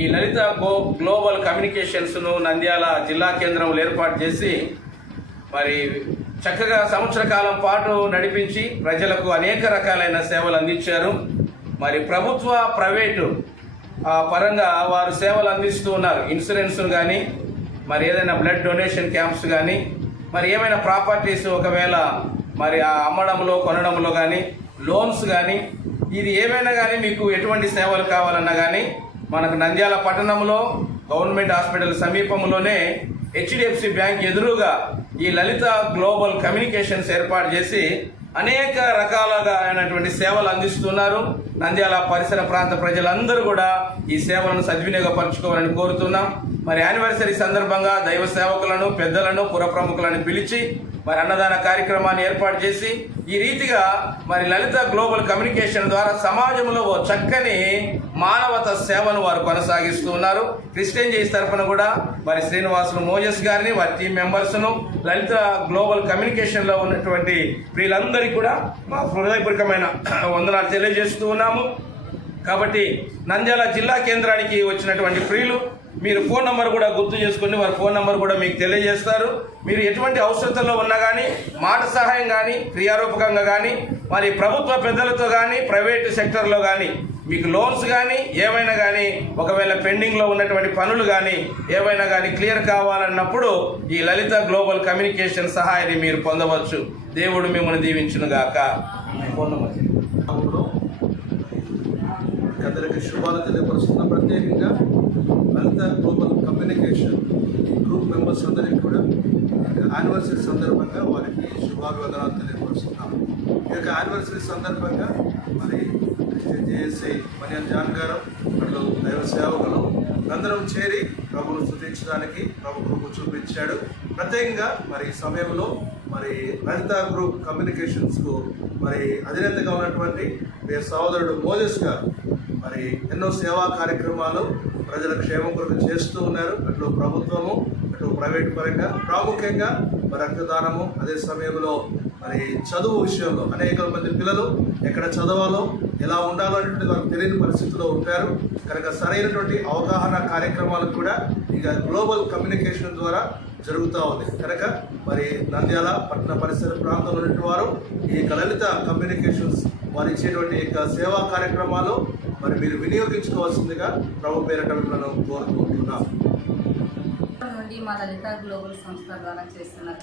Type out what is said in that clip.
ఈ Lalitha go global కమ్యూనికేషన్స్ను నంద్యాల జిల్లా కేంద్రంలో ఏర్పాటు చేసి మరి చక్కగా సంవత్సర కాలం పాటు నడిపించి ప్రజలకు అనేక రకాలైన సేవలు అందించారు. మరి ప్రభుత్వ ప్రైవేటు పరంగా వారు సేవలు అందిస్తూ ఉన్నారు. ఇన్సూరెన్స్ కానీ మరి ఏదైనా బ్లడ్ డొనేషన్ క్యాంప్స్ కానీ మరి ఏమైనా ప్రాపర్టీస్ ఒకవేళ మరి ఆ అమ్మడంలో కొనడంలో కానీ లోన్స్ కానీ ఇది ఏమైనా కానీ మీకు ఎటువంటి సేవలు కావాలన్నా కానీ మనకు నంద్యాల పట్టణంలో గవర్నమెంట్ హాస్పిటల్ సమీపంలోనే హెచ్డిఎఫ్సి బ్యాంక్ ఎదురుగా ఈ లలిత గ్లోబల్ కమ్యూనికేషన్స్ ఏర్పాటు చేసి అనేక రకాలుగా అయినటువంటి సేవలు అందిస్తున్నారు. నంద్యాల పరిసర ప్రాంత ప్రజలందరూ కూడా ఈ సేవలను సద్వినియోగపరచుకోవాలని కోరుతున్నాం. మరి యానివర్సరీ సందర్భంగా దైవ సేవకులను పెద్దలను పుర ప్రముఖులను పిలిచి మరి అన్నదాన కార్యక్రమాన్ని ఏర్పాటు చేసి ఈ రీతిగా మరి లలిత గ్లోబల్ కమ్యూనికేషన్ ద్వారా సమాజంలో ఓ చక్కని మానవ సేవను వారు కొనసాగిస్తూ ఉన్నారు. క్రిస్టియన్ జైస్ తరఫున కూడా మరి శ్రీనివాసులు మోజస్ గారిని వారి టీం మెంబర్స్ను లలిత గ్లోబల్ కమ్యూనికేషన్లో ఉన్నటువంటి వీళ్ళందరికీ కూడా మా హృదయపూర్వకమైన వందనాలు తెలియజేస్తూ ఉన్నాము. కాబట్టి నంద్యాల జిల్లా కేంద్రానికి వచ్చినటువంటి ప్రియులు మీరు ఫోన్ నంబర్ కూడా గుర్తు చేసుకుని వారి ఫోన్ నంబర్ కూడా మీకు తెలియజేస్తారు. మీరు ఎటువంటి అవసరతలో ఉన్నా కానీ మాట సహాయం కానీ క్రియారూపకంగా కానీ మరి ప్రభుత్వ పెద్దలతో కానీ ప్రైవేటు సెక్టర్లో కానీ మీకు లోన్స్ కానీ ఏమైనా కానీ ఒకవేళ పెండింగ్లో ఉన్నటువంటి పనులు కానీ ఏమైనా కానీ క్లియర్ కావాలన్నప్పుడు ఈ లలిత గ్లోబల్ కమ్యూనికేషన్ సహాయాన్ని మీరు పొందవచ్చు. దేవుడు మిమ్మల్ని దీవించును గాక ఫోన్ నంబర్ గ్రామంలో అందరికి శుభాలు తెలియపరుస్తున్న ప్రత్యేకంగా Lalitha global communication group members అందరికీ కూడా యానివర్సరీ సందర్భంగా వారికి శుభాభివందనాలు తెలియపరుస్తున్నాం ఈ యొక్క యానివర్సరీ సందర్భంగా మరి జేఎస్ఐ మనియన్ జాన్ గారు అట్లు దైవ సేవకులు అందరం చేరి ప్రభును స్థుతించడానికి ప్రభు కృప చూపించాడు. ప్రత్యేకంగా మరి ఈ సమయంలో మరి లలిత గ్రూప్ కమ్యూనికేషన్స్కు మరి అధినేతగా ఉన్నటువంటి మీ సహోదరుడు మోజస్ గారు మరి ఎన్నో సేవా కార్యక్రమాలు ప్రజల క్షేమం కొరకు చేస్తూ ఉన్నారు. అటు ప్రభుత్వము అటు ప్రైవేట్ పరంగా ప్రాముఖ్యంగా మరి రక్తదానము అదే సమయంలో మరి చదువు విషయంలో అనేక మంది పిల్లలు ఎక్కడ చదవాలో ఎలా ఉండాలో అనేటువంటి వారికి తెలియని పరిస్థితిలో ఉంటారు. కనుక సరైనటువంటి అవగాహన కార్యక్రమాలు కూడా ఇక గ్లోబల్ కమ్యూనికేషన్ ద్వారా జరుగుతూ ఉంది. కనుక మరి నంద్యాల పట్టణ పరిసర ప్రాంతంలో ఉన్నటువంటి వారు ఈ లలిత కమ్యూనికేషన్స్ వారు ఇచ్చేటువంటి యొక్క సేవా కార్యక్రమాలు మరి మీరు వినియోగించుకోవాల్సిందిగా ప్రభు పేరట మిమ్మల్ని కోరుకుంటున్నాం. నుండి మా లలిత గ్లోబల్ సంస్థ ద్వారా చేస్తున్న